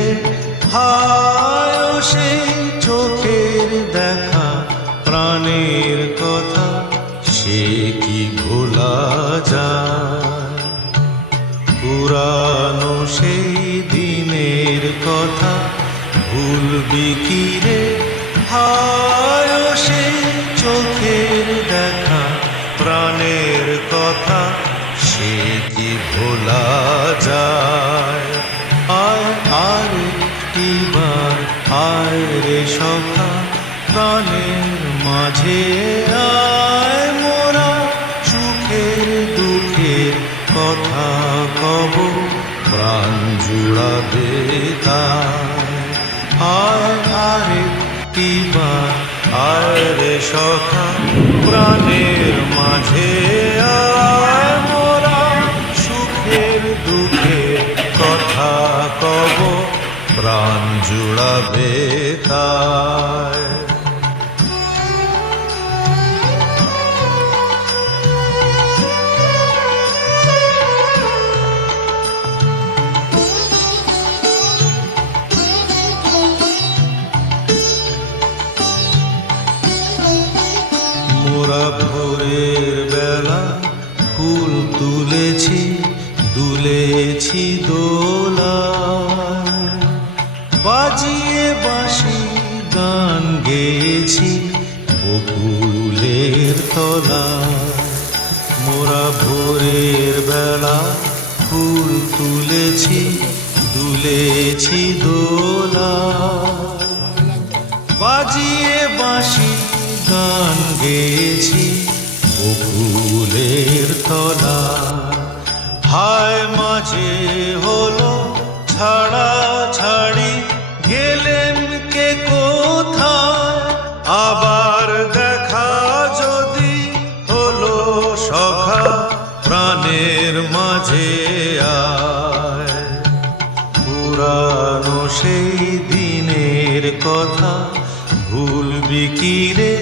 রে হায় সেই চোখের দেখা প্রাণের কথা সে কি ভোলা যায় পুরানো সেই দিনের কথা ভুলবি কি রে হায় সেই চোখের দেখা প্রাণের কথা সে কি ভোলা যায় আয় আর একটিবার আয় রে সখা প্রাণের মাঝে আয় মোরা সুখের দুঃখের কথা কব প্রাণ জুড়াবে তাই আয় আর একটিবার আয় রে সখা প্রাণের মাঝে আয় মোরা সুখের দুঃখের কথা কব প্রাণ জুড়াবে তাই মোরা ভোরের বেলা ফুল তুলেছি দুলেছি দোলায় বাজিয়ে বাঁশি গান গেয়েছি বকুলের তলায় মোরা ভোরের বেলা ফুল তুলেছি দুলেছি দোলায় বাজিয়ে বাঁশি গান গেয়েছি বকুলের তলা হায় মাঝে হলো ছাড়া ছাড়ি গেলেন কে কোথায় আবার দেখা যদি হলো সখা প্রাণের মাঝে আয় পুরানো সেই দিনের কথা ভুলবি কি রে